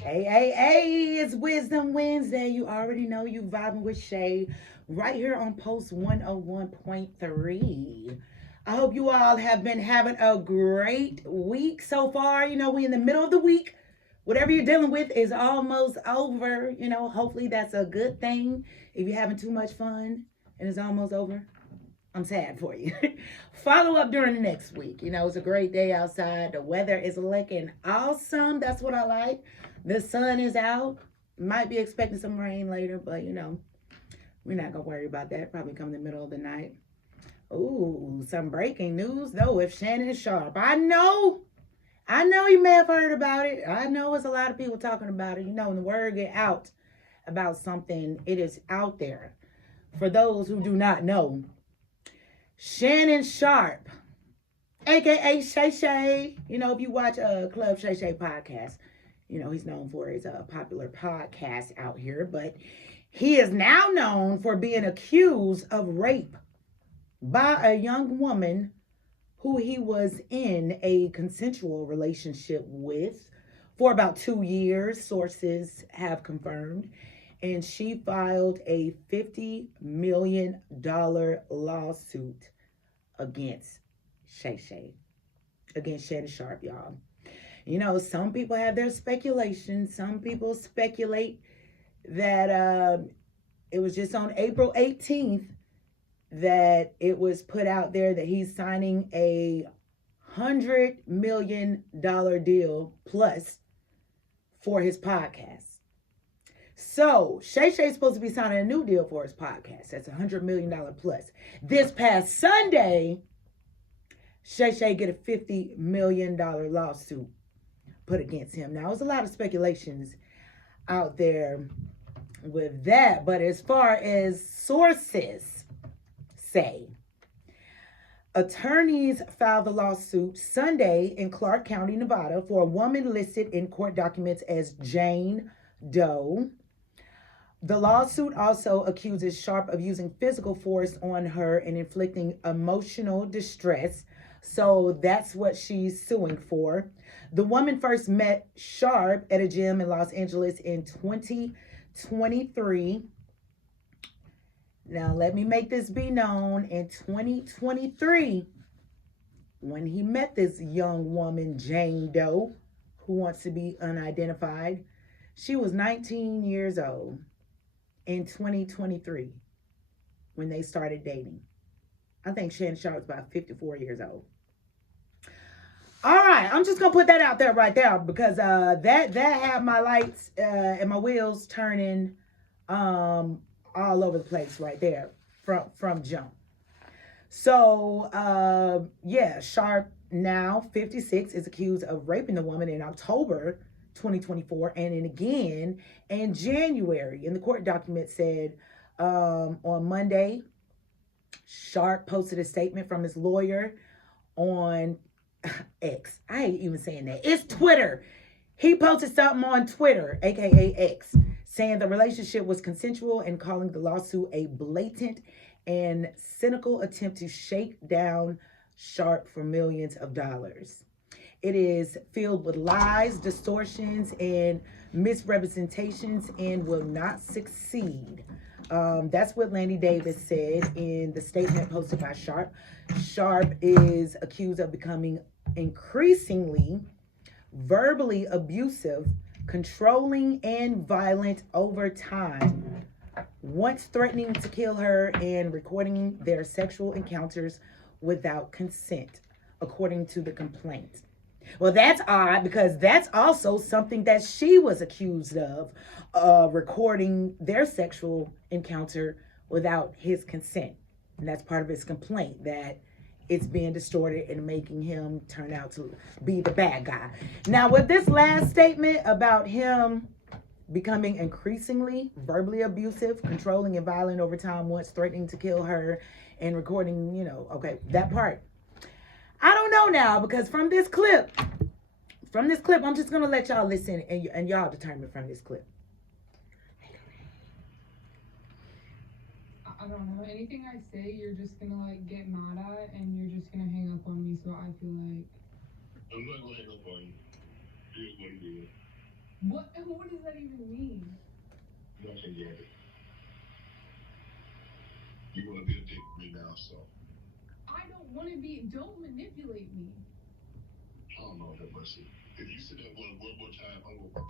Hey, it's Wisdom Wednesday. You already know you vibing with Shay right here on Post 101.3. I hope you all have been having a great week so far. You know, we in the middle of the week. Whatever you're dealing with is almost over. You know, hopefully that's a good thing. If you're having too much fun and it's almost over, I'm sad for you. Follow up during the next week. You know, it's a great day outside. The weather is looking awesome. That's what I like. The sun is out. Might be expecting some rain later, but you know, we're not gonna worry about that. Probably come in the middle of the night. Ooh, some breaking news though with Shannon Sharpe. I know you may have heard about it. I know it's a lot of people talking about it. You know, when the word get out about something, it is out there. For those who do not know, Shannon Sharpe, aka Shay Shay. You know, if you watch Club Shay Shay podcast, you know he's known for his popular podcast out here. But he is now known for being accused of rape by a young woman who he was in a consensual relationship with for about 2 years. Sources have confirmed. And she filed a $50 million lawsuit against Shay Shay, against Shannon Sharpe, y'all. You know, some people have their speculation. Some people speculate that it was just on April 18th that it was put out there that he's signing a $100 million deal plus for his podcast. So Shay Shay's supposed to be signing a new deal for his podcast. That's $100 million plus. This past Sunday, Shay Shay get a $50 million lawsuit put against him. Now, there's a lot of speculations out there with that, but as far as sources say, attorneys filed the lawsuit Sunday in Clark County, Nevada, for a woman listed in court documents as Jane Doe. The lawsuit also accuses Sharpe of using physical force on her and inflicting emotional distress. So that's what she's suing for. The woman first met Sharpe at a gym in Los Angeles in 2023. Now, let me make this be known. In 2023, when he met this young woman, Jane Doe, who wants to be unidentified, she was 19 years old in 2023 when they started dating. I think Shannon Sharpe was about 54 years old. All right, I'm just gonna put that out there right there because that had my lights and my wheels turning all over the place right there from jump. So yeah, Sharpe, now 56, is accused of raping the woman in October 2024 and then again in January. And the court document said on Monday, Sharpe posted a statement from his lawyer on X. I ain't even saying that. It's Twitter. He posted something on Twitter, aka X, saying the relationship was consensual and calling the lawsuit a blatant and cynical attempt to shake down Sharpe for millions of dollars. It is filled with lies, distortions, and misrepresentations and will not succeed. That's what Lanny Davis said in the statement posted by Sharpe. Sharpe is accused of becoming increasingly verbally abusive, controlling, and violent over time, once threatening to kill her and recording their sexual encounters without consent, according to the complaint. Well, that's odd because that's also something that she was accused of, recording their sexual encounter without his consent. And that's part of his complaint, that it's being distorted and making him turn out to be the bad guy. Now, with this last statement about him becoming increasingly verbally abusive, controlling, and violent over time, once threatening to kill her and recording, okay, that part. I don't know now, because from this clip, I'm just going to let y'all listen and y'all determine from this clip. I don't know. Anything I say, you're just gonna get mad at, and you're just gonna hang up on me. So I feel like I'm not going to hang up on you. Here's what it is. What does that even mean? Nothing yet. You want to be a dick with me now, so. I don't want to be. Don't manipulate me. I don't know that much. If you sit there one more time, I'm going to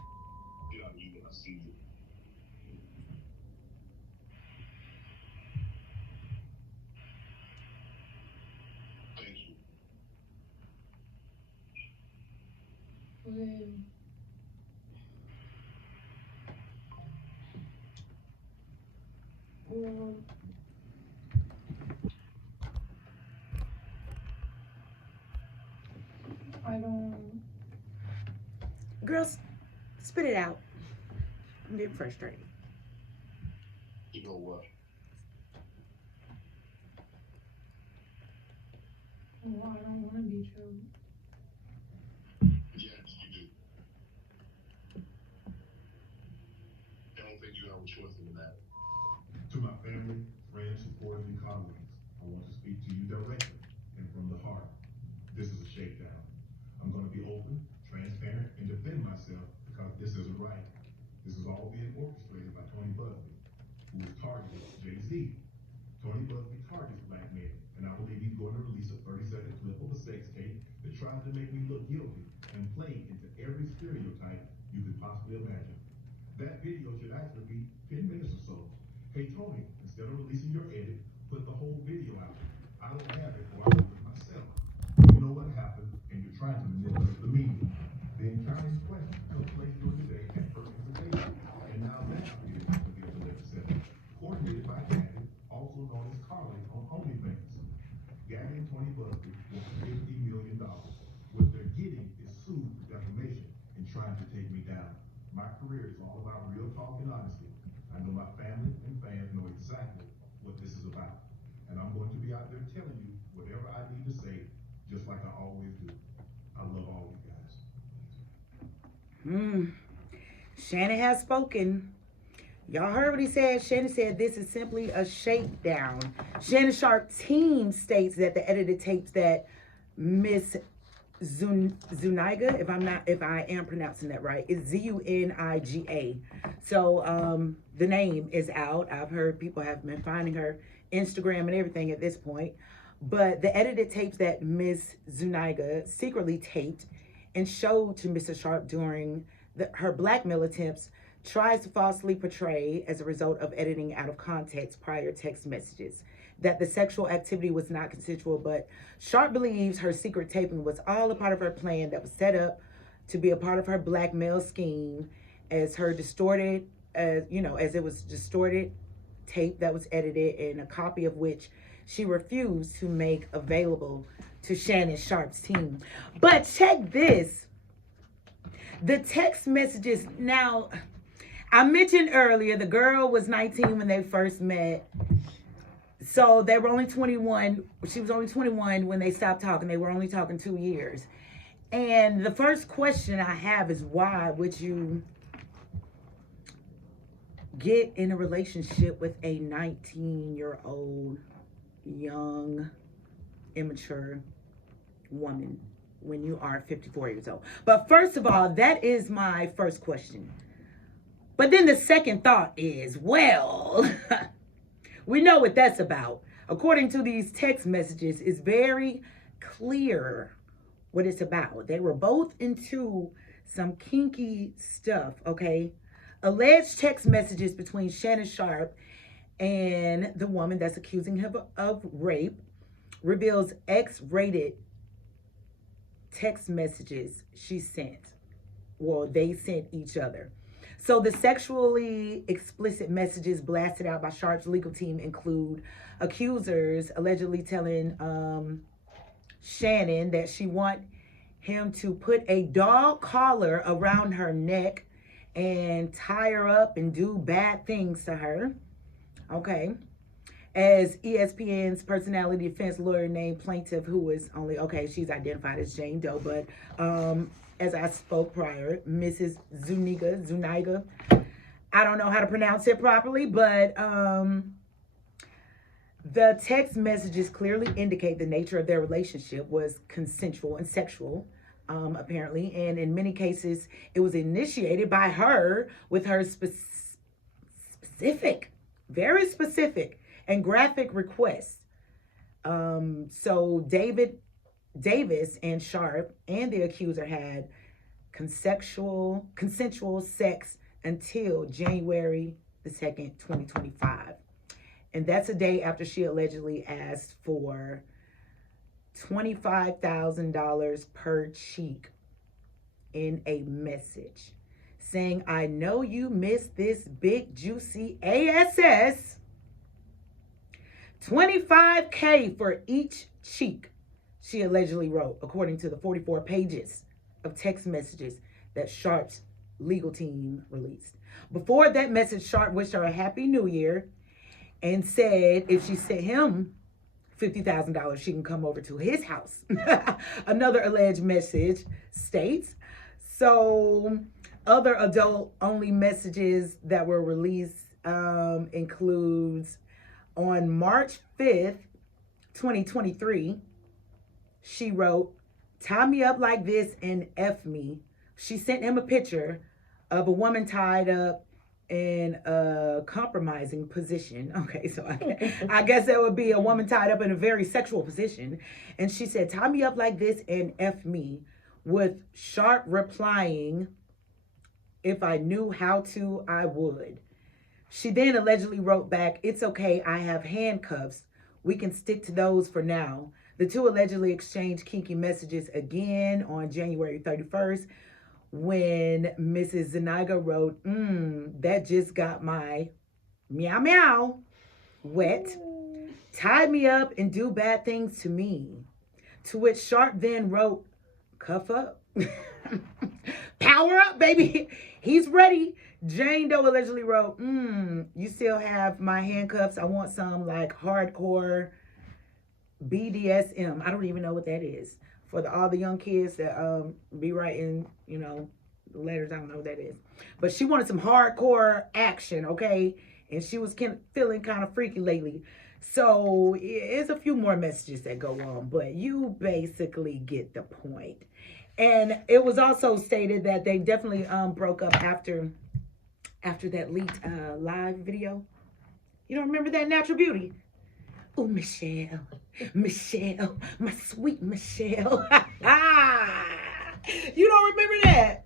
get out of you when I see you. Thank you. When well, I don't. Girls, spit it out. I'm getting frustrated. You know what? Well, I don't want to be choked. Yes, you do. I don't think you have a choice in the matter. To my family, friends, supporters, and colleagues, I want to speak to you directly and from the heart. This is a shakedown. I'm going to be open, transparent, and defend myself because this isn't right. This is all being orchestrated by Tony Busby, who is targeting Jay-Z. Tony Busby targets black men, and I believe he's going to release a 30-second clip of a sex tape that tries to make me look guilty and play into every stereotype you could possibly imagine. That video should actually be 10 minutes or so. Hey Tony, instead of releasing your edit, put the whole video out. I don't have it, or I'll do it myself. You know what happened, and you're trying to manipulate the media. The entire question took place during the day at her invitation, and now that appears to be a deliberate setup, coordinated by Gabby, also known as Carly on OnlyFans. Gabby and Tony Busby want $50 million. What they're getting is sued for defamation and trying to take me down. My career is all about real talk and honesty. I know my family and fans know exactly what this is about. And I'm going to be out there telling you whatever I need to say, just like I always do. I love all you guys. Shannon has spoken. Y'all heard what he said. Shannon said this is simply a shakedown. Shannon Sharpe team states that the edited tapes that Miss Zuniga, if I am pronouncing that right, is Zuniga. So the name is out. I've heard people have been finding her Instagram and everything at this point. But the edited tapes that Miss Zuniga secretly taped and showed to Mr. Sharpe during her blackmail attempts tries to falsely portray, as a result of editing out of context prior text messages, that the sexual activity was not consensual, but Sharpe believes her secret taping was all a part of her plan that was set up to be a part of her blackmail scheme, as her distorted, as it was distorted tape that was edited, and a copy of which she refused to make available to Shannon Sharpe's team. But check this. The text messages. Now, I mentioned earlier the girl was 19 when they first met. So they were only 21. She was only 21 when they stopped talking. They were only talking 2 years. And the first question I have is, why would you get in a relationship with a 19-year-old young, immature woman when you are 54 years old? But first of all, that is my first question. But then the second thought is, well, we know what that's about. According to these text messages, it's very clear what it's about. They were both into some kinky stuff, okay? Alleged text messages between Shannon Sharpe and the woman that's accusing him of rape reveals X-rated text messages she sent. Well, they sent each other. So the sexually explicit messages blasted out by Sharpe's legal team include accusers allegedly telling Shannon that she want him to put a dog collar around her neck and tie her up and do bad things to her. Okay. As ESPN's personality defense lawyer named plaintiff, who is only, okay, she's identified as Jane Doe, but as I spoke prior, Mrs. Zuniga, I don't know how to pronounce it properly, but the text messages clearly indicate the nature of their relationship was consensual and sexual. apparently. And in many cases, it was initiated by her with her specific, very specific and graphic requests. So Davis and Sharpe and the accuser had consensual sex until January the 2nd, 2025. And that's a day after she allegedly asked for $25,000 per cheek in a message saying, I know you missed this big juicy ass. $25K for each cheek, she allegedly wrote, according to the 44 pages of text messages that Sharpe's legal team released. Before that message, Sharpe wished her a happy new year and said if she sent him $50,000, she can come over to his house. Another alleged message states. So other adult-only messages that were released includes on March 5th, 2023, she wrote, tie me up like this and F me. She sent him a picture of a woman tied up in a compromising position. Okay, so I guess that would be a woman tied up in a very sexual position. And she said, tie me up like this and F me, with Sharpe replying, if I knew how to, I would. She then allegedly wrote back, it's okay, I have handcuffs. We can stick to those for now. The two allegedly exchanged kinky messages again on January 31st when Mrs. Zuniga wrote, that just got my meow meow wet. Tie me up and do bad things to me. To which Sharpe then wrote, cuff up. Power up, baby. He's ready. Jane Doe allegedly wrote, you still have my handcuffs. I want some like hardcore BDSM. I don't even know what that is. For all the young kids that be writing, letters, I don't know what that is. But she wanted some hardcore action, okay? And she was feeling kind of freaky lately. So it's a few more messages that go on, but you basically get the point. And it was also stated that they definitely broke up after that leaked live video. You don't remember that Natural Beauty? Oh, Michelle, my sweet Michelle. You don't remember that?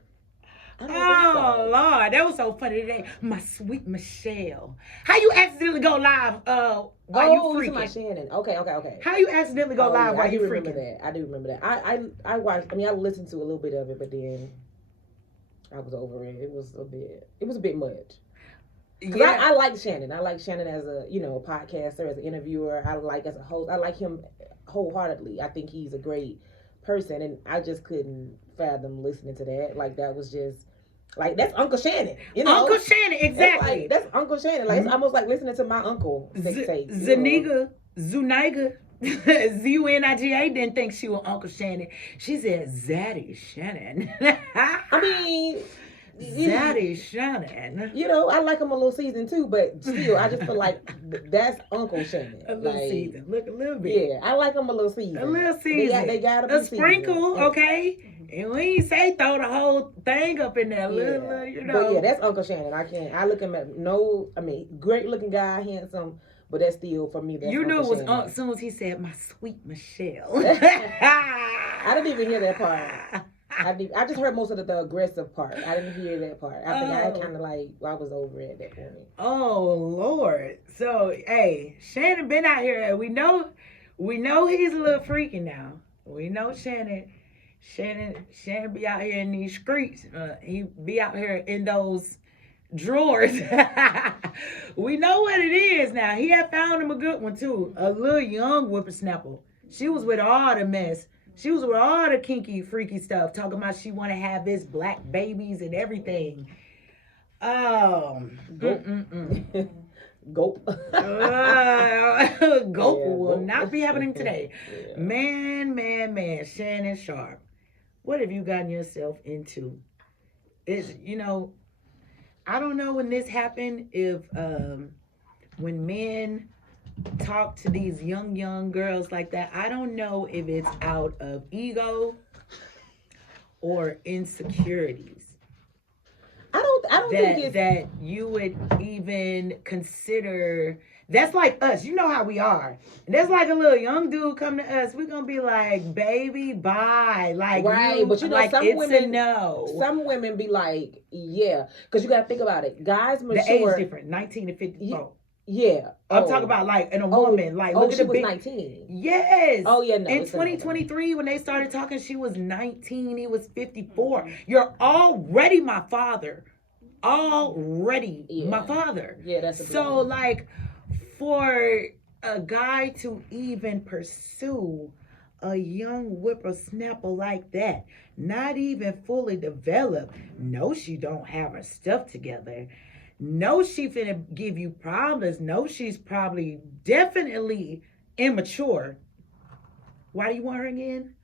Oh, Lord, that was so funny today. My sweet Michelle. How you accidentally go live while you freaking? My Shannon. Okay. How you accidentally go live while you freaking? I do remember that. I watched, I listened to a little bit of it, but then I was over it. It was a bit much. Yeah. I like Shannon. I like Shannon as a, a podcaster, as an interviewer. I like as a host. I like him wholeheartedly. I think he's a great person, and I just couldn't fathom listening to that. Like, that was just like, that's Uncle Shannon. Uncle Shannon, exactly. That's Uncle Shannon. Like, it's almost like listening to my uncle. Zuniga, Zuniga, Zuniga didn't think she was Uncle Shannon. She said Zaddy Shannon. Zaddy Shannon. I like him a little seasoned too, but still, I just feel like that's Uncle Shannon. A little seasoned. Look, a little bit. Yeah, I like him a little seasoned. A little seasoned. They got a sprinkle, okay? And we ain't say throw the whole thing up in there, little, But yeah, that's Uncle Shannon. I look him at great looking guy, handsome, but that's still, for me, that's you knew it was as soon as he said, my sweet Michelle. I didn't even hear that part. I just heard most of the aggressive part. I didn't hear that part. I think I kind of I was over it at that point. Oh, Lord. So, hey, Shannon been out here. We know he's a little freaky now. We know Shannon be out here in these streets. He be out here in those drawers. We know what it is now. He had found him a good one, too. A little young whippersnapper. She was with all the mess. She was with all the kinky, freaky stuff, talking about she want to have his black babies and everything. Gulp. Gulp will not be happening today. Yeah. Man, Shannon Sharpe. What have you gotten yourself into? I don't know when this happened, if when men talk to these young girls like that, I don't know if it's out of ego or insecurities I don't think it's that you would even consider. That's like us. You know how we are. There's like a little young dude come to us. We're gonna be like, baby, bye. Like right, you, but you know, like some it's women, a no. some women be like, yeah, because you got to think about it. Guys mature. The age different, 19 to 54. Yeah, I'm talking about like in a woman. Like look at she the was big. 19. Yes. Oh yeah, no. In 2023, when they started talking, she was 19. He was 54. Mm-hmm. You're already my father. Already my father. Yeah, that's so like for a guy to even pursue a young whippersnapper like that, not even fully developed. No, she don't have her stuff together. No, she finna give you problems. No, she's probably definitely immature. Why do you want her again?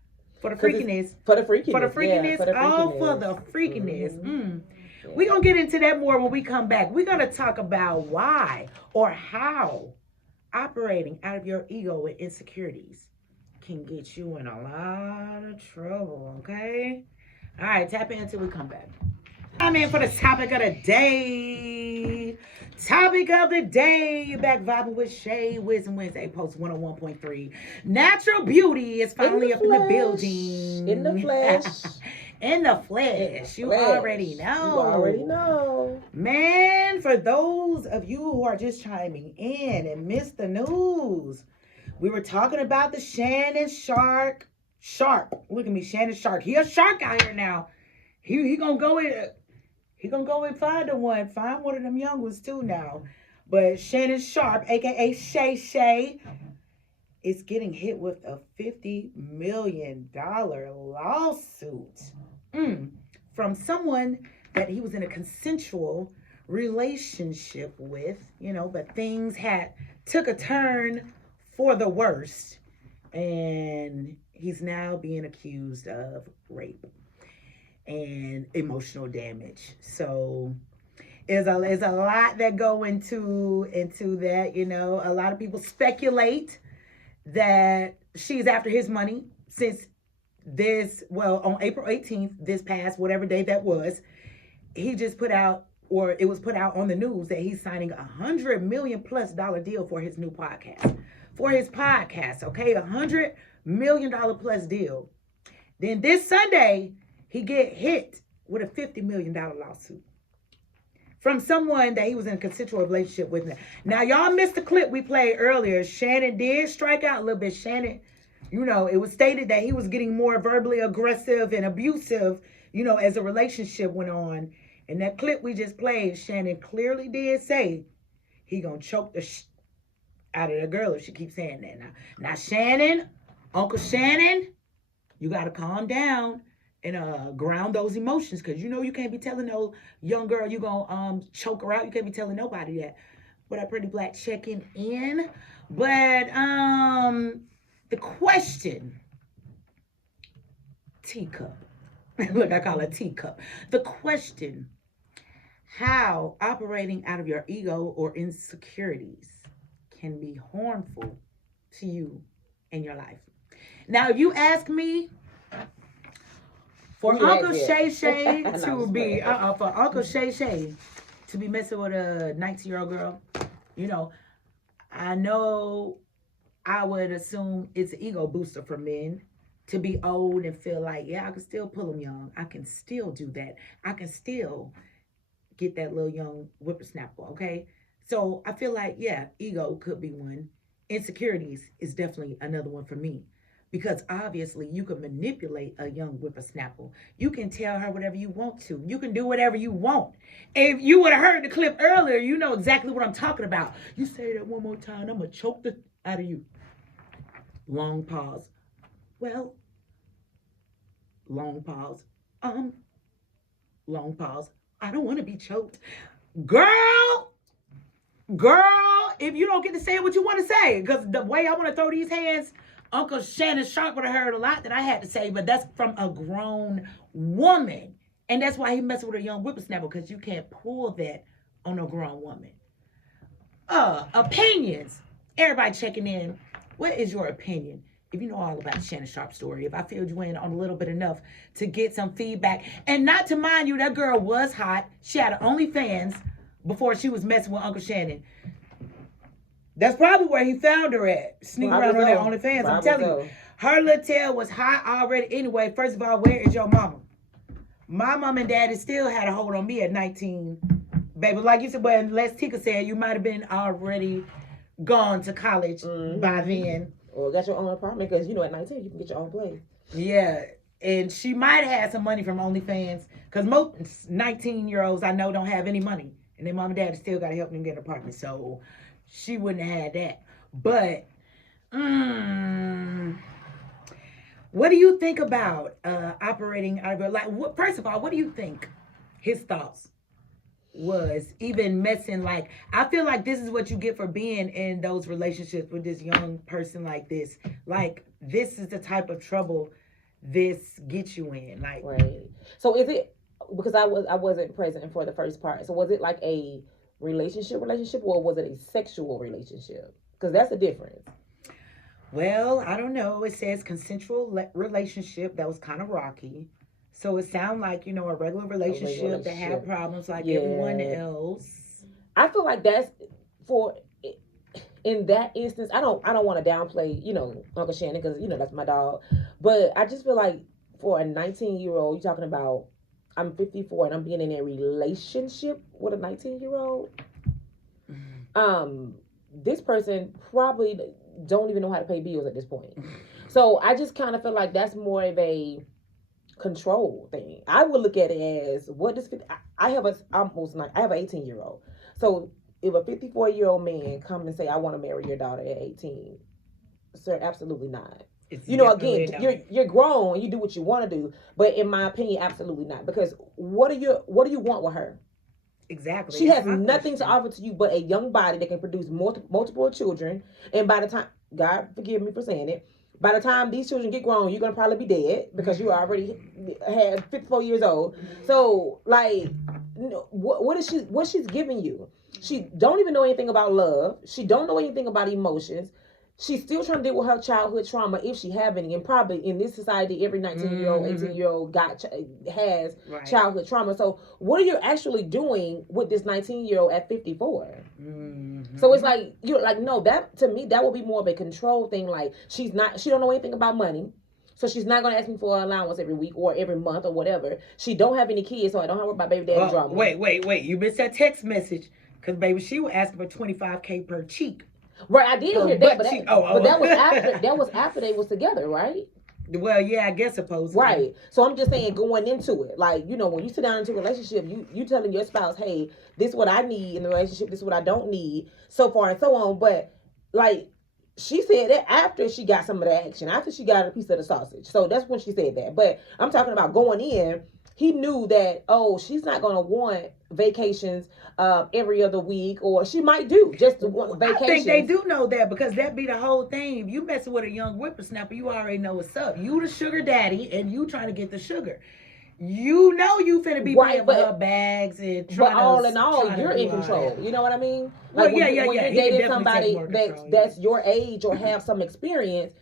For the freakiness. For the freakiness. For the freakiness. Yeah, for the freakiness. Oh, for the freakiness. Mm-hmm. Yeah. We're going to get into that more when we come back. We're going to talk about why or how operating out of your ego and insecurities can get you in a lot of trouble, okay? All right, tap in until we come back. I'm in for the topic of the day. Topic of the day. You're back vibing with Shay Wisdom Wednesday, post 101.3. Natural beauty is finally up in the building. In the flesh. In the flesh. You already know. You already know. Man, for those of you who are just chiming in and missed the news, we were talking about the Shannon Sharpe. Look at me, Shannon Sharpe. He a shark out here now. He gonna go in. He gonna go and find one of them young ones too now. But Shannon Sharpe, aka Shay, is getting hit with a $50 million lawsuit from someone that he was in a consensual relationship with, but things took a turn for the worst, and he's now being accused of rape and emotional damage. So there's a lot that go into that. A lot of people speculate that she's after his money since on April 18th, this past whatever day that was, he just put out, or it was put out on the news, that he's signing $100 million+ deal for his new podcast. For his podcast, okay, $100 million+ deal. Then this Sunday, he get hit with a $50 million lawsuit from someone that he was in a consensual relationship with. Now, y'all missed the clip we played earlier. Shannon did strike out a little bit. Shannon, it was stated that he was getting more verbally aggressive and abusive, as the relationship went on. In that clip we just played, Shannon clearly did say he gonna choke the out of the girl if she keeps saying that. Now, Shannon, Uncle Shannon, you gotta calm down and ground those emotions, because you can't be telling no young girl you gonna choke her out. You can't be telling nobody that. What up, Pretty Black, checking in. But the question, teacup. Look, I call it teacup. The question, how operating out of your ego or insecurities can be harmful to you in your life. Now, if you ask me, for Uncle Shay to be messing with a 19-year-old girl, I know I would assume it's an ego booster for men to be old and feel like, yeah, I can still pull them young. I can still do that. I can still get that little young whippersnapper, okay? So I feel like, yeah, ego could be one. Insecurities is definitely another one for me. Because obviously you can manipulate a young whippersnapper. You can tell her whatever you want to. You can do whatever you want. If you would have heard the clip earlier, you know exactly what I'm talking about. You say that one more time, I'm going to choke the out of you. Long pause. Well, long pause. Long pause. I don't want to be choked. Girl, if you don't get to say what you want to say, because the way I want to throw these hands, Uncle Shannon Sharpe would have heard a lot that I had to say, but that's from a grown woman. And that's why he messed with a young whippersnapper, because you can't pull that on a grown woman. Opinions. Everybody checking in. What is your opinion? if you know all about the Shannon Sharpe story, if I filled you in on a little bit enough to get some feedback, and not to mind you, that girl was hot. She had OnlyFans before she was messing with Uncle Shannon. That's probably where he found her at, sneaking around on that OnlyFans. I'm telling you, her little tail was hot already. Anyway, first of all, where is your mama? My mom and daddy still had a hold on me at 19. Baby, like you said, but unless Tika said, you might have been already gone to college by then. Or got your own apartment, because, you know, at 19, you can get your own place. Yeah, and she might have had some money from OnlyFans, because most 19-year-olds I know don't have any money. And their mom and daddy still got to help them get an apartment. So she wouldn't have had that. But, what do you think about operating out of your life? First of all, what do you think his thoughts was even messing? Like, I feel like this is what you get for being in those relationships with this young person like this. Like, this is the type of trouble this gets you in. Like, right. So is it, because I wasn't present for the first part, so was it like a relationship, or was it a sexual relationship? Because that's the difference. Well, I don't know. It says consensual relationship. That was kind of rocky. So it sounds like, you know, a regular relationship that had problems like everyone else. I feel like that's for, in that instance, I don't want to downplay, you know, Uncle Shannon, because, you know, that's my dog. But I just feel like for a 19-year-old, you're talking about, I'm 54 and I'm being in a relationship with a 19-year-old. This person probably don't even know how to pay bills at this point. So I just kind of feel like that's more of a control thing. I would look at it as, what does I have an 18-year-old. So if a 54-year-old man come and say, I want to marry your daughter at 18, sir, absolutely not. You know, again, you're grown, you do what you want to do, but in my opinion, absolutely not. Because what do you want with her? Exactly. She has nothing to offer to you but a young body that can produce multiple children. And by the time, God forgive me for saying it, by the time these children get grown, you're going to probably be dead because you already had 54 years old. So, like, what she's giving you? She don't even know anything about love. She don't know anything about emotions. She's still trying to deal with her childhood trauma, if she have any, and probably in this society, every 19-year-old, 18-year-old has childhood trauma. So what are you actually doing with this 19-year-old at 54? So it's like, you're like, no, that, to me, that would be more of a control thing. Like, she don't know anything about money. So she's not going to ask me for an allowance every week or every month or whatever. She don't have any kids, so I don't have to worry about baby daddy drama. Wait. You missed that text message. Because, baby, she was asking for $25K per cheek. Right, I did hear that, but that was after they was together, right? Well, yeah, I guess supposedly. Right. So I'm just saying, going into it, like, you know, when you sit down into a relationship, you telling your spouse, hey, this is what I need in the relationship, this is what I don't need, so far and so on. But, like, she said that after she got some of the action, after she got a piece of the sausage. So that's when she said that. But I'm talking about going in, he knew that, oh, she's not going to want vacations every other week, or she might do just vacations. I think they do know that, because that be the whole thing. If you messing with a young whippersnapper, you already know what's up. You the sugar daddy, and you trying to get the sugar. You know you finna be paying for her bags and trying. But all in all, you're in control. You know what I mean? Like, when you're dating somebody that's your age or have some experience,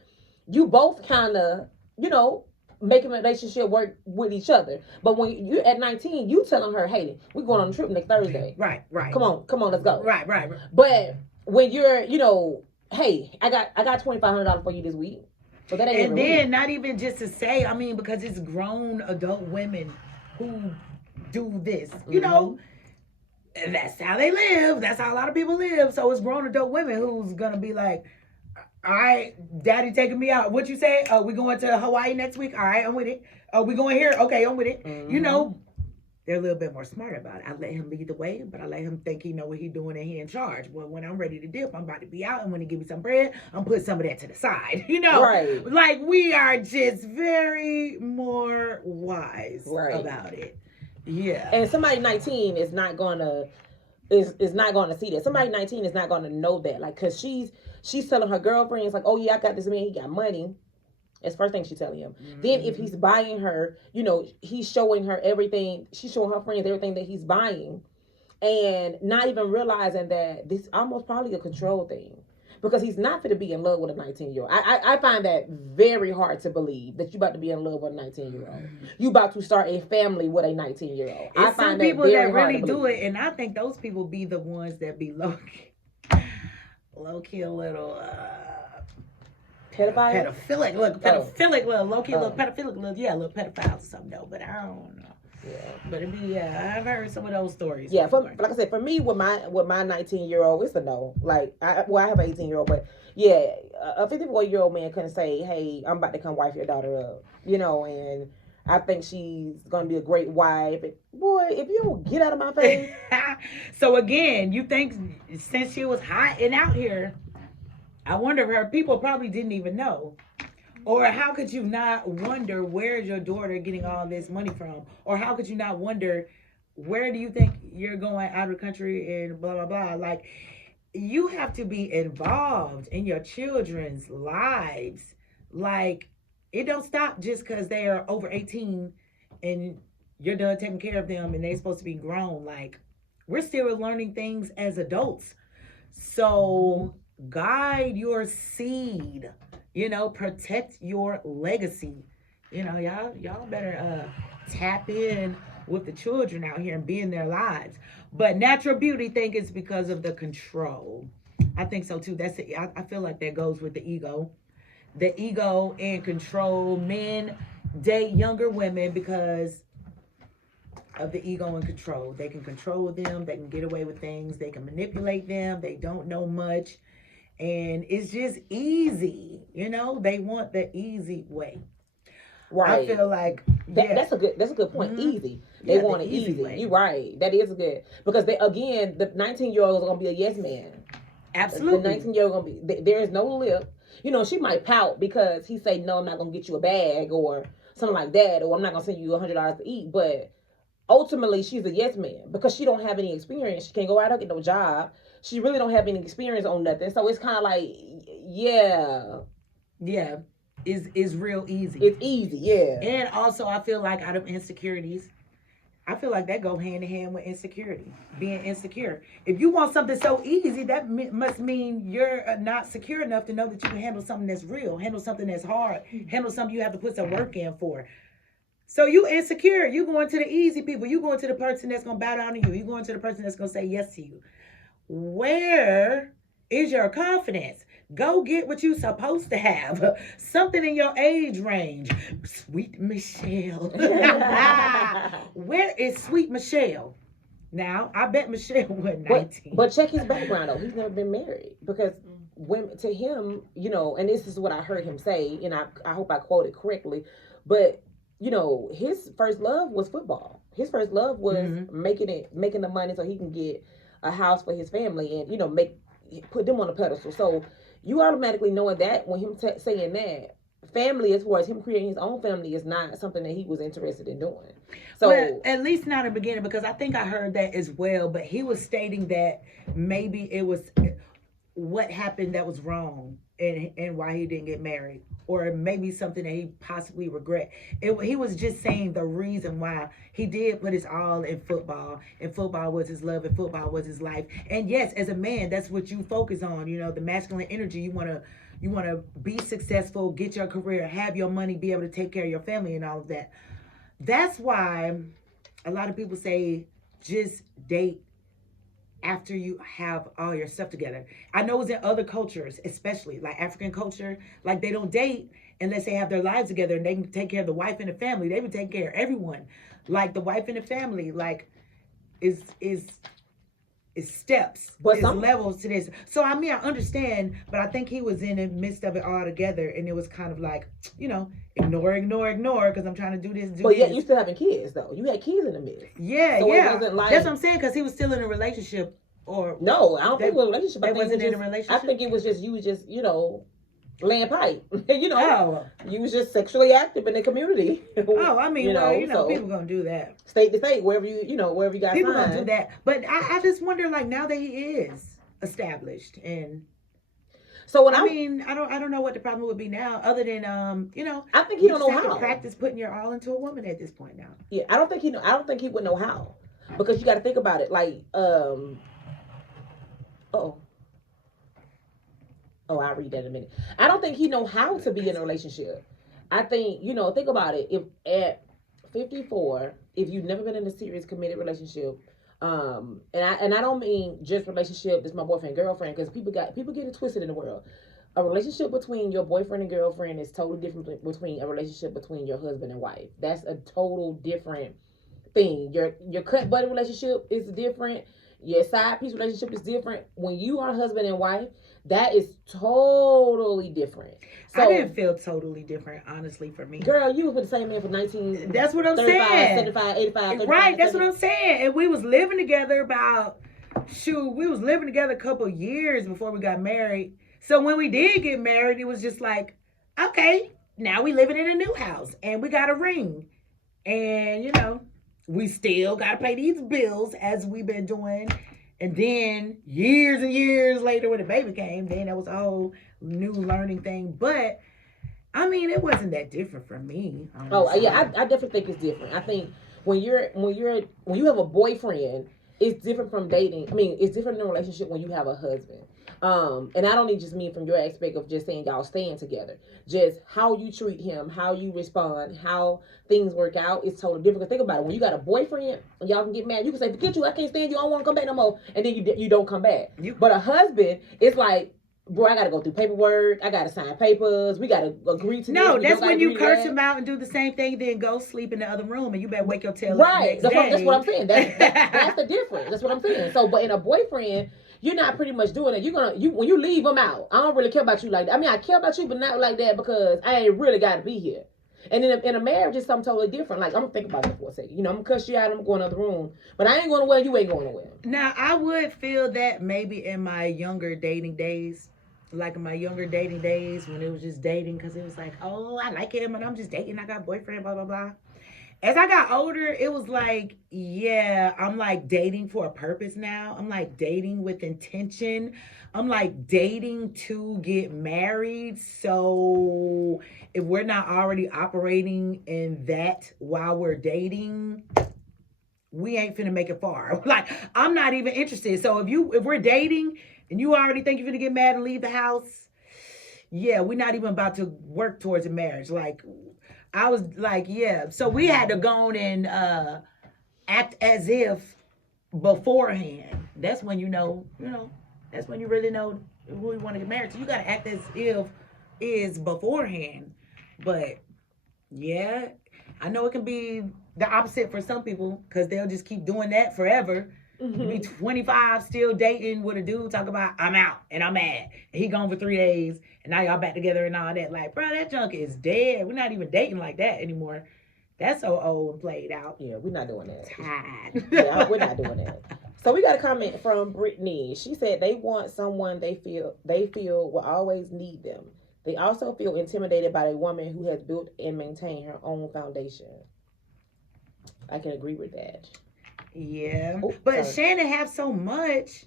you both kind of, you know, make a relationship work with each other. But when you're at 19, you telling her, hey, we're going on a trip next Thursday. Right. Come on, let's go. Right. But when you're, you know, hey, I got $2,500 for you this week. So that ain't. And then not even just to say, I mean, because it's grown adult women who do this. You know, that's how they live. That's how a lot of people live. So it's grown adult women who's gonna be like, all right, daddy taking me out. What you say? We going to Hawaii next week? All right, I'm with it. We going here? Okay, I'm with it. You know, they're a little bit more smart about it. I let him lead the way, but I let him think he know what he doing and he in charge. Well, when I'm ready to dip, I'm about to be out, and when he give me some bread, I'm putting some of that to the side. You know, right? Like, we are just very more wise about it. Yeah. And somebody 19 is not gonna is not gonna see that. Somebody 19 is not gonna know that. Like, cause she's telling her girlfriends, like, oh yeah, I got this man, he got money. That's the first thing she's telling him. Then if he's buying her, you know, he's showing her everything. She's showing her friends everything that he's buying, and not even realizing that this almost probably a control thing. because he's not fit to be in love with a 19-year-old. I find that very hard to believe that you about to be in love with a 19-year-old. You about to start a family with a 19-year-old. I It's some find people that that very hard really to do believe. it, and I think those people be the ones that be low key a little Pedophile? pedophilic, low key, little pedophilic, a little pedophiles or something though. But I don't know. Yeah, but it be I've heard some of those stories. Yeah, like I said, for me with my 19-year-old, it's a no. Like I have an 18-year-old, but yeah, a 54-year-old man couldn't say, "Hey, I'm about to come wife your daughter up," and I think she's gonna be a great wife. Boy, if you don't get out of my face. So again, you think since she was hot and out here, I wonder if her people probably didn't even know. Or how could you not wonder where's your daughter getting all this money from? Or how could you not wonder where do you think you're going out of the country and blah, blah, blah? Like, you have to be involved in your children's lives. Like, it don't stop just because they are over 18 and you're done taking care of them and they're supposed to be grown. Like, we're still learning things as adults. So, guide your seed. Protect your legacy. Y'all better tap in with the children out here and be in their lives. But natural beauty think it's because of the control. I think so too. That's it. I feel like that goes with the ego. The ego and control. Men date younger women because of the ego and control. They can control them. They can get away with things. They can manipulate them. They don't know much. And it's just easy, they want the easy way. Right. I feel like that's a good point. Mm-hmm. Easy. They want it easy. You're right. That is good. Because the 19-year-old is gonna be a yes man. Absolutely. The 19-year-old gonna be there is no lip. She might pout because he say, no, I'm not gonna get you a bag or something like that, or I'm not gonna send you $100 to eat, but ultimately she's a yes man because she don't have any experience. She can't go out and get no job. She really don't have any experience on nothing. So it's kind of like, yeah, it's real easy. It's easy, yeah. And also, I feel like out of insecurities, I feel like that go hand in hand with insecurity, being insecure. If you want something so easy, that must mean you're not secure enough to know that you can handle something that's real, handle something that's hard, handle something you have to put some work in for. So you insecure. You going to the easy people. You going to the person that's going to bow down to you. You going to the person that's going to say yes to you. Where is your confidence? Go get what you're supposed to have. Something in your age range. Sweet Michelle. Where is Sweet Michelle? Now, I bet Michelle was 19. But check his background, though. He's never been married. Because when to him, and this is what I heard him say, and I hope I quoted correctly, but his first love was football. His first love was making the money so he can get a house for his family and put them on a pedestal. So you automatically know that when him saying that, family as far as him creating his own family is not something that he was interested in doing. So well, at least not in the beginning, because I think I heard that as well, but he was stating that maybe it was what happened that was wrong and why he didn't get married, or maybe something that he possibly regret. He was just saying the reason why he did put his all in football, and football was his love, and football was his life. And yes, as a man, that's what you focus on. The masculine energy. You want to be successful, get your career, have your money, be able to take care of your family, and all of that. That's why a lot of people say just date after you have all your stuff together. I know it's in other cultures, especially like African culture, like they don't date unless they have their lives together and they can take care of the wife and the family. They would take care of everyone. Like the wife and the family, like is steps, but is levels to this. So I mean, I understand, but I think he was in the midst of it all together, and it was kind of like, ignore, because I'm trying to do this. But yet you still having kids though. You had kids in the midst. Yeah, so yeah. It wasn't like, that's what I'm saying, because he was still in a relationship. Or no, I don't think it was a relationship. They wasn't in a relationship. I think it was just you was just laying pipe. You was just sexually active in the community. Oh, I mean, so people gonna do that. State to state, wherever you got people signed. Gonna do that. But I just wonder, like, now that he is established, and so when I don't know what the problem would be now, other than I think he don't know how to practice putting your all into a woman at this point now. Yeah, I don't think he would know how, because you got to think about it, like Oh, I'll read that in a minute. I don't think he know how to be in a relationship. I think, think about it. If at 54, if you've never been in a serious committed relationship, and I don't mean just relationship, this my boyfriend, girlfriend, because people get it twisted in the world. A relationship between your boyfriend and girlfriend is totally different between a relationship between your husband and wife. That's a total different thing. Your cut buddy relationship is different. Your side piece relationship is different. When you are husband and wife, that is totally different. So I didn't feel totally different, honestly, for me. girl, you was with the same man for 19. That's what I'm saying. 75, 85, 35, right, that's 70. what I'm saying. And we was living together we was living together a couple years before we got married. So when we did get married, it was just like, okay, now we living in a new house and we got a ring. And, we still got to pay these bills as we've been doing. And then years and years later when the baby came, then that was a whole new learning thing. But, I mean, it wasn't that different for me. Honestly. Oh, yeah, I definitely think it's different. I think when you have a boyfriend, it's different from dating. I mean, it's different in a relationship when you have a husband. And I don't even just mean from your aspect of just saying y'all staying together. Just how you treat him, how you respond, how things work out is totally different. Think about it. When you got a boyfriend and y'all can get mad, you can say, forget you, I can't stand you, I don't want to come back no more. And then you don't come back. But a husband, it's like, bro, I gotta go through paperwork. I gotta sign papers. We gotta agree to. No, that's when you curse him out and do the same thing. Then go sleep in the other room, and you better wake your tail up right. the next day. That's what I'm saying. That's the difference. That's what I'm saying. So, but in a boyfriend, you're not pretty much doing it. When you leave them out. I don't really care about you like that. I mean, I care about you, but not like that because I ain't really got to be here. And in a marriage, it's something totally different. Like, I'm going to think about it for a second. I'm going to cuss you out. I'm going to the other room. But I ain't going nowhere. You ain't going nowhere. Now, I would feel that maybe in my younger dating days. Like in my younger dating days when it was just dating because it was like, oh, I like him and I'm just dating. I got a boyfriend, blah, blah, blah. As I got older, it was like, yeah, I'm like dating for a purpose now. I'm like dating with intention. I'm like dating to get married. So if we're not already operating in that while we're dating, we ain't finna make it far. Like, I'm not even interested. So if we're dating and you already think you're finna get mad and leave the house, yeah, we're not even about to work towards a marriage. Like, I was like, yeah. So we had to go on and act as if beforehand. That's when that's when you really know who you want to get married to. You got to act as if is beforehand. But yeah, I know it can be the opposite for some people because they'll just keep doing that forever. Mm-hmm. Be 25 still dating with a dude talk about I'm out and I'm mad and he gone for 3 days and now y'all back together and all that. Like, bro, that junk is dead. We're not even dating like that anymore. That's so old and played out. Yeah, we're not doing that. Tired. Yeah, we're not doing that. So we got a comment from Brittany. She said they want someone they feel will always need them. They also feel intimidated by a woman who has built and maintained her own foundation. I can agree with that. Yeah, but sorry. Shannon have so much.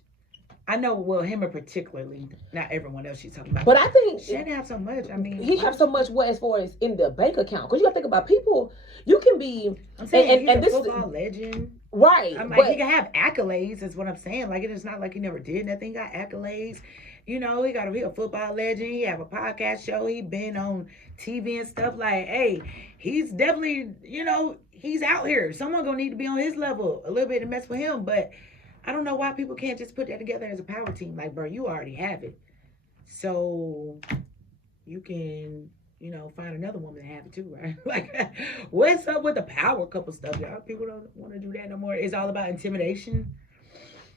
I know, well, him particularly, not everyone else she's talking about. But I think Shannon have so much. I mean, he have so much. What as far as in the bank account? Because you got to think about people. You can be. I'm saying he's a football legend, right? I'm like, he can have accolades. Is what I'm saying. Like, it's not like he never did nothing. He got accolades. He got to be a football legend. He have a podcast show. He been on TV and stuff. Like, hey, he's definitely, he's out here. Someone gonna need to be on his level a little bit to mess with him. But I don't know why people can't just put that together as a power team. Like, bro, you already have it. So you can, find another woman to have it too, right? Like, what's up with the power couple stuff, y'all? People don't want to do that no more. It's all about intimidation.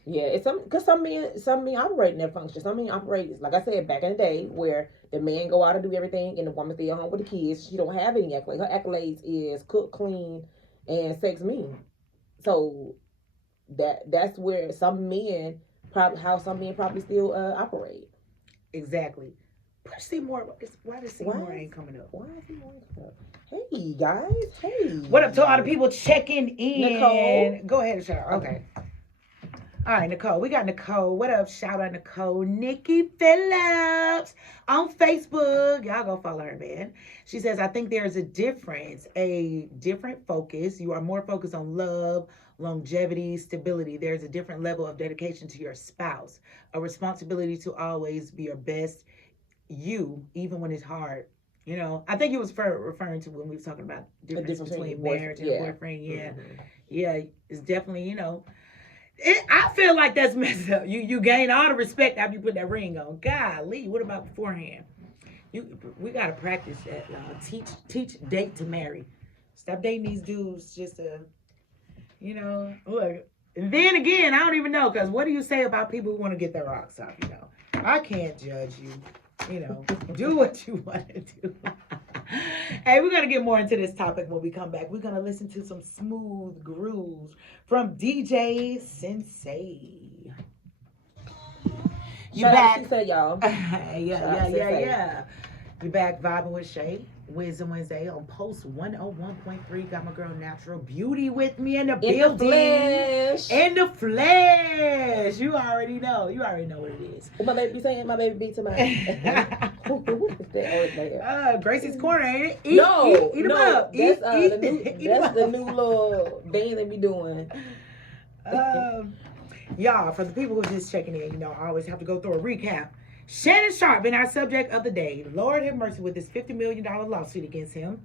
Yeah, it's because some men operate in that function. Some men operate, like I said, back in the day, where the man go out and do everything, and the woman stay at home with the kids. She don't have any accolades. Her accolades is cook, clean, and sex mean. So that's where some men probably still operate. Exactly. Push Seymour. Why does Seymour ain't coming up? Why is Seymour coming up? Hey guys, hey. What up to all the people checking in? Nicole, go ahead, Cheryl. Okay. All right, Nicole. We got Nicole. What up? Shout out Nicole. Nikki Phillips on Facebook. Y'all go follow her, man. She says, I think there's a different focus. You are more focused on love, longevity, stability. There's a different level of dedication to your spouse, a responsibility to always be your best you even when it's hard. You know, I think he was referring to when we were talking about difference between marriage and boyfriend. Yeah, yeah, it's definitely, you know, I feel like that's messed up. You gain all the respect after you put that ring on. Golly, what about beforehand? We gotta practice that. Teach date to marry. Stop dating these dudes just to, you know, look. And then again, I don't even know, because what do you say about people who want to get their rocks off? You know, I can't judge you. You know, do what you want to do. Hey, we're gonna get more into this topic when we come back. We're gonna listen to some smooth grooves from DJ Sensei. You back? Sensei, y'all. Yeah. You back vibing with Shay. Wisdom Wednesday on Post 101.3. Got my girl Natural Beauty with me in the building. In the flesh. You already know. You already know what it is. What my baby be saying? My baby be to my. What is that? Gracie's Corner, ain't it? Eat them up. That's the new little band they be doing. Y'all, for the people who are just checking in, you know, I always have to go through a recap. Shannon Sharpe been our subject of the day. Lord have mercy with this $50 million lawsuit against him.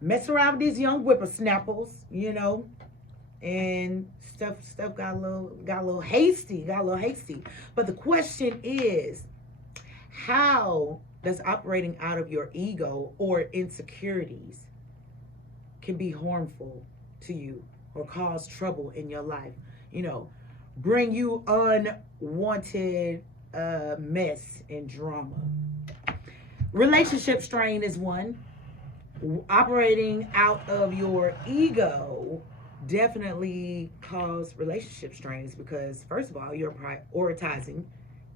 Messing around with these young whippersnappers, you know, and stuff got a little hasty. But the question is, how does operating out of your ego or insecurities can be harmful to you or cause trouble in your life? You know, bring you unwanted mess and drama. Relationship strain is one. Operating out of your ego definitely cause relationship strains because, first of all, you're prioritizing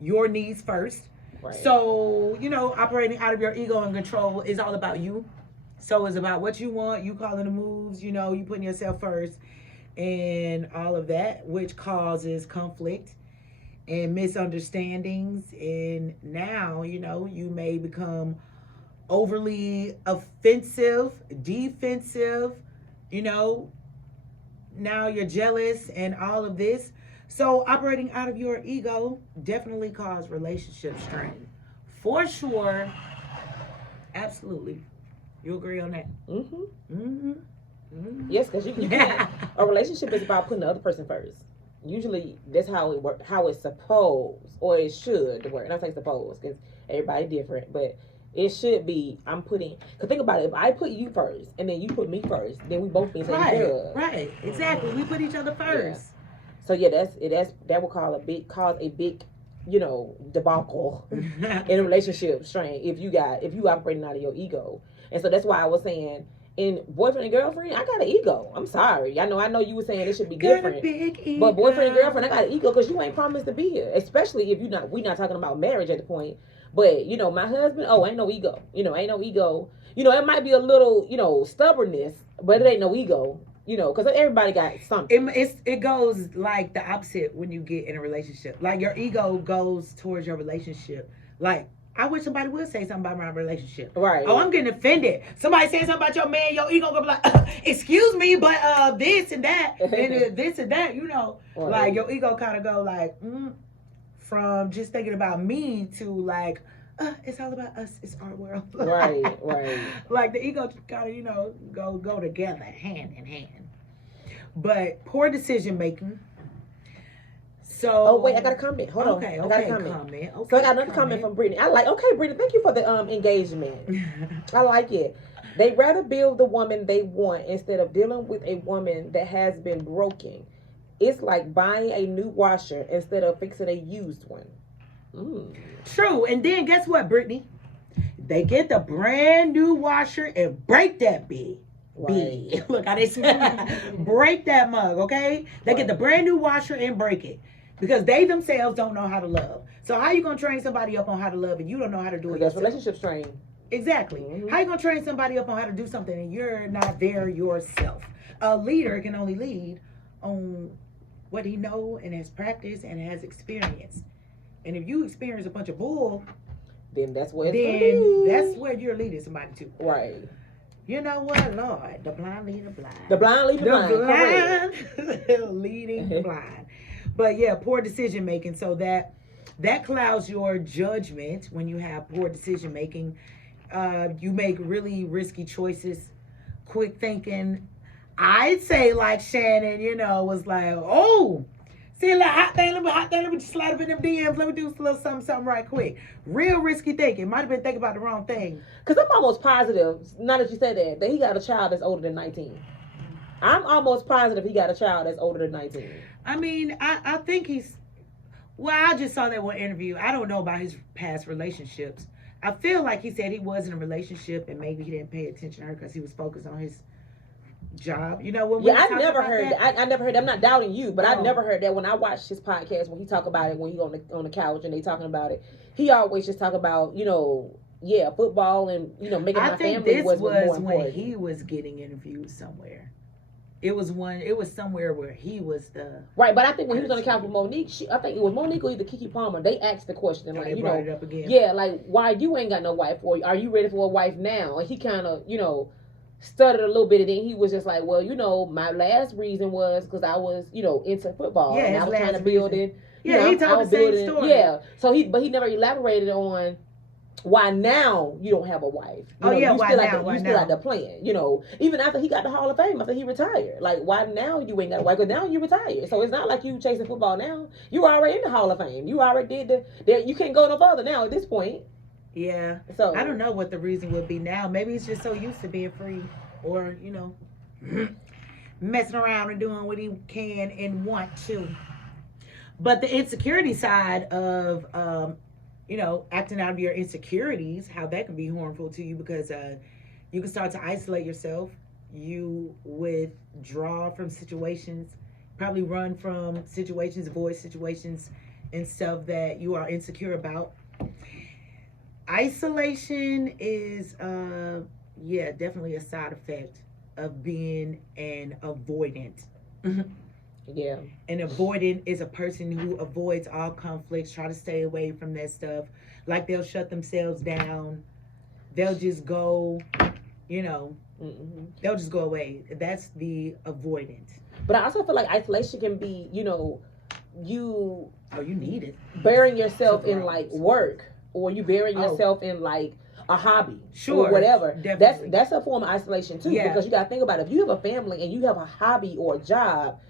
your needs first. Right. So, you know, operating out of your ego and control is all about you. So it's about what you want, you calling the moves, you know, you putting yourself first and all of that, which causes conflict and misunderstandings. And now, you know, you may become overly offensive, defensive, you know, now you're jealous and all of this. So operating out of your ego definitely cause relationship strain. For sure. Absolutely. You agree on that? Yes, because you can. A relationship is about putting the other person first. Usually, that's how it works, how it's supposed, or it should work. And I say supposed, because everybody different, but it should be, because think about it, if I put you first, and then you put me first, then we both be taken care of. Right, exactly. We put each other first. Yeah. So yeah, that will cause a big, you know, debacle in a relationship strain if you operating out of your ego. And so that's why I was saying, in boyfriend and girlfriend, I got an ego. I'm sorry. I know you were saying it should be different. But boyfriend and girlfriend, I got an ego because you ain't promised to be here. Especially if we're not talking about marriage at the point. But, you know, my husband, ain't no ego. You know, ain't no ego. You know, it might be a little, you know, stubbornness, but it ain't no ego. You know, because everybody got something. It goes like the opposite when you get in a relationship. Like your ego goes towards your relationship. Like, I wish somebody would say something about my relationship. Right. Oh, I'm getting offended. Somebody saying something about your man, your ego gonna be like, excuse me, but this and that, and this and that, you know. Right. Like your ego kind of go like, from just thinking about me to like, it's all about us. It's our world. Right. Like the ego kind of, you know, go together, hand in hand. But poor decision making. So, wait, I got a comment. Hold on. Okay, I got a comment. So I got another comment from Brittany. Brittany, thank you for the engagement. I like it. They rather build the woman they want instead of dealing with a woman that has been broken. It's like buying a new washer instead of fixing a used one. True. And then guess what, Brittany? They get the brand new washer and break that big. Right. Look how they say break that mug, okay? They get the brand new washer and break it. Because they themselves don't know how to love. So how you gonna train somebody up on how to love and you don't know how to do it yourself? That's relationship strain. Exactly. How you gonna train somebody up on how to do something and you're not there yourself? A leader can only lead on what he know and has practiced and has experience. And if you experience a bunch of bull, then that's where you're leading somebody to. Right. You know what, Lord? The blind lead the blind. The blind lead the blind. Leading the blind. But yeah, poor decision making. So that that clouds your judgment when you have poor decision making. You make really risky choices, quick thinking. I'd say like Shannon, was like, oh, see a little hot thing, let me just slide up in them DMs, let me do a little something right quick. Real risky thinking. Might have been thinking about the wrong thing. Because I'm almost positive, now that you said that he got a child that's older than 19. I'm almost positive he got a child that's older than 19. I mean, I think he's, well, I just saw that one interview. I don't know about his past relationships. I feel like he said he was in a relationship and maybe he didn't pay attention to her because he was focused on his job. When I never heard that. I never heard that. I'm not doubting you, but I never heard that. When I watched his podcast, when he talk about it, when he on the couch and they talking about it, he always just talk about, football and, making my family was more important. When he was getting interviewed somewhere. It was somewhere where he was the right, but I think when he was on the couch with Monique, I think it was Monique or either Kiki Palmer. They asked the question like, brought it up again. Yeah, like why you ain't got no wife, or are you ready for a wife now? And he kind of, stuttered a little bit, and then he was just like, well, my last reason was because I was, into football, and I was trying to build it. Yeah, he told the same story. Yeah, so he never elaborated on why now you don't have a wife. Why you now? still out there playing, even after he got the Hall of Fame, after he retired. Like, why now you ain't got a wife? Because now you retired. So it's not like you chasing football now. You already in the Hall of Fame. You already did you can't go no further now at this point. Yeah. So I don't know what the reason would be now. Maybe he's just so used to being free or, messing around and doing what he can and want to. But the insecurity side of acting out of your insecurities, how that can be harmful to you because you can start to isolate yourself. You withdraw from situations, probably run from situations, avoid situations and stuff that you are insecure about. Isolation is, definitely a side effect of being an avoidant. Yeah. An avoidant is a person who avoids all conflicts, try to stay away from that stuff. Like they'll shut themselves down. They'll just go, they'll just go away. That's the avoidant. But I also feel like isolation can be, you need it. Burying yourself in like work, or you burying yourself in like a hobby, sure, or whatever. Definitely. That's a form of isolation too, because you got to think about it. If you have a family and you have a hobby or a job,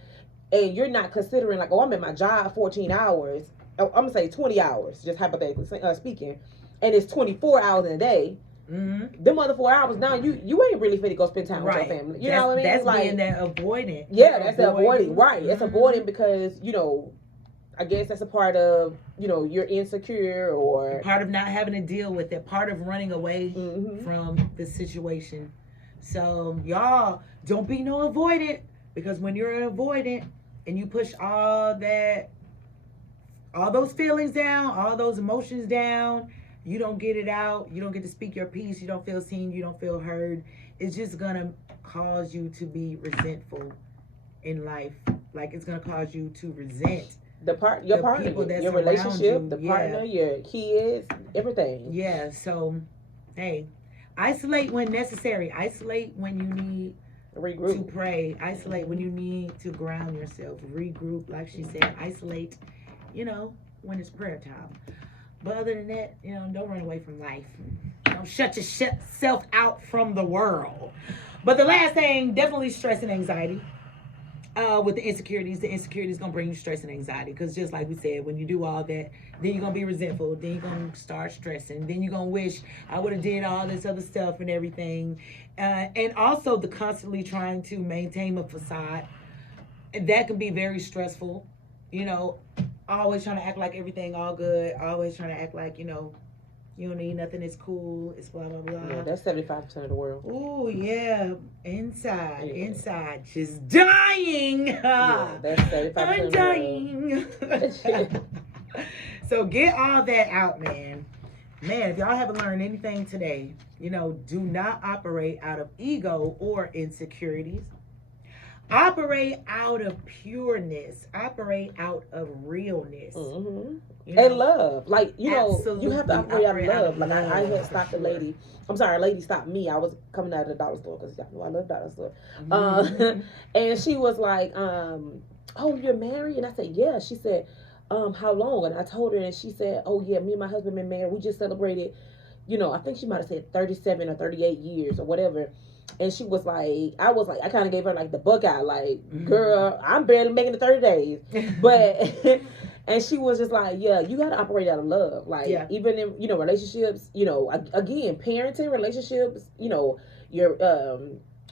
and you're not considering like, I'm at my job 14 hours, I'm gonna say 20 hours, just hypothetically speaking, and it's 24 hours in a day. Mm-hmm. Them other 4 hours now, you ain't really fit to go spend time with your family. You know what I mean? That's like, being that avoidant. Yeah, that's the avoiding. Right. Mm-hmm. It's avoiding because, I guess that's a part of, you're insecure or part of not having to deal with it, part of running away from the situation. So y'all don't be no avoidant, because when you're an avoidant and you push all those feelings down, all those emotions down, you don't get it out, you don't get to speak your piece, you don't feel seen, you don't feel heard. It's just gonna cause you to be resentful in life. Like, it's gonna cause you to resent your partner, your relationship, the partner, your kids, everything. Yeah. So, hey, isolate when necessary. Isolate when you need regroup to pray. Isolate when you need to ground yourself. Regroup, like she said. Isolate, when it's prayer time. But other than that, don't run away from life. Don't shut yourself out from the world. But the last thing, definitely stress and anxiety. With the insecurities gonna bring you stress and anxiety, because just like we said, when you do all that, then you're gonna be resentful, then you're gonna start stressing, then you're gonna wish I would have did all this other stuff and everything, and also the constantly trying to maintain a facade, that can be very stressful. Always trying to act like everything all good, always trying to act like you don't need nothing, it's cool, it's blah blah blah. Yeah, that's 75% of the world. Oh yeah, inside, just dying. Yeah, that's 75% I'm dying. So get all that out, man. If y'all haven't learned anything today, do not operate out of ego or insecurities. Operate out of pureness. Operate out of realness. Mm-hmm. And love. Like, you have to operate out of love. Like, I had stopped a lady. I'm sorry, a lady stopped me. I was coming out of the dollar store, because y'all know I love dollar store. And she was like, oh, you're married? And I said, yeah. She said, how long? And I told her, and she said, oh yeah, me and my husband been married. We just celebrated, I think she might have said 37 or 38 years or whatever. And she was like, I kind of gave her like the buck out, like, girl, I'm barely making the 30 days. But, and she was just like, yeah, you got to operate out of love. Like, even in, relationships, again, parenting, relationships, your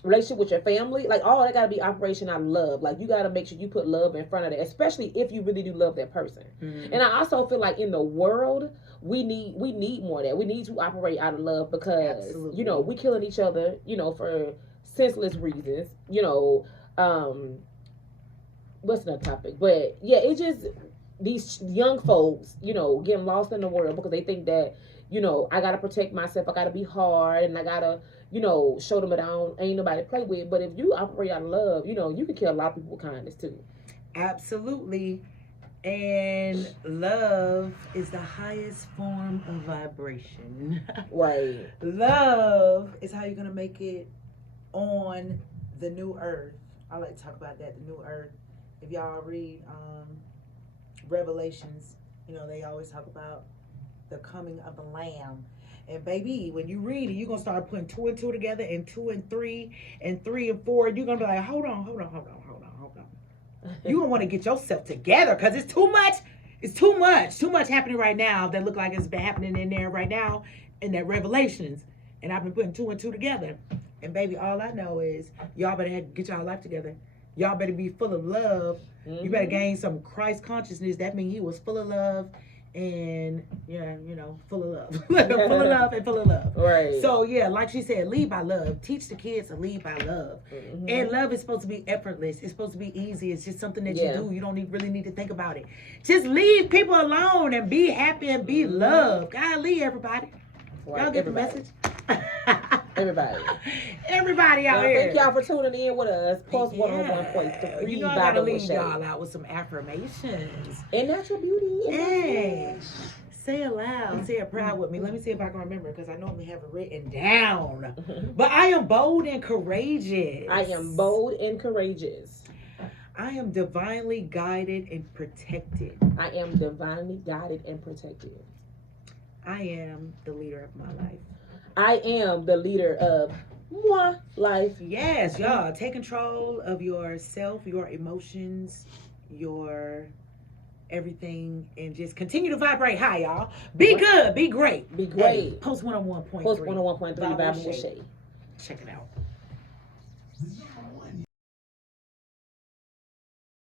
relationship with your family, like all that got to be operation out of love. Like, you got to make sure you put love in front of it, especially if you really do love that person. And I also feel like in the world, we need more of that. We need to operate out of love because we killing each other, for senseless reasons. What's another topic? But yeah, it's just these young folks, getting lost in the world because they think that, I gotta protect myself, I gotta be hard, and I gotta, show them that ain't nobody to play with. But if you operate out of love, you can kill a lot of people with kindness too. Absolutely. And love is the highest form of vibration. Right. Love is how you're going to make it on the new earth. I like to talk about that, the new earth. If y'all read Revelations, they always talk about the coming of the Lamb. And baby, when you read it, you're going to start putting 2 and 2 together, and 2 and 3, and 3 and 4. You're going to be like, hold on. You don't want to get yourself together because it's too much. It's too much happening right now that look like it's been happening in there right now in that Revelations. And I've been putting 2 and 2 together. And baby, all I know is y'all better get y'all life together. Y'all better be full of love. You better gain some Christ consciousness. That means he was full of love and full of love. Full of love and full of love. Right. So yeah, like she said, lead by love. Teach the kids to lead by love. And love is supposed to be effortless. It's supposed to be easy. It's just something that you do. You don't really need to think about it. Just leave people alone and be happy and be loved. God leave everybody. Right. Y'all get the message? Everybody out here. Thank y'all for tuning in with us. Post 101.3. I gotta leave y'all out with some affirmations. And natural beauty. And say it loud. Say it proud with me. Let me see if I can remember because I normally have it written down. But I am bold and courageous. I am bold and courageous. I am divinely guided and protected. I am divinely guided and protected. I am the leader of my life. I am the leader of my life. Yes, y'all. Take control of yourself, your emotions, your everything, and just continue to vibrate high, y'all. Be good. Be great. Be great. Hey, Post 101.3. Post 101.3 Vibing with Shay. Check it out.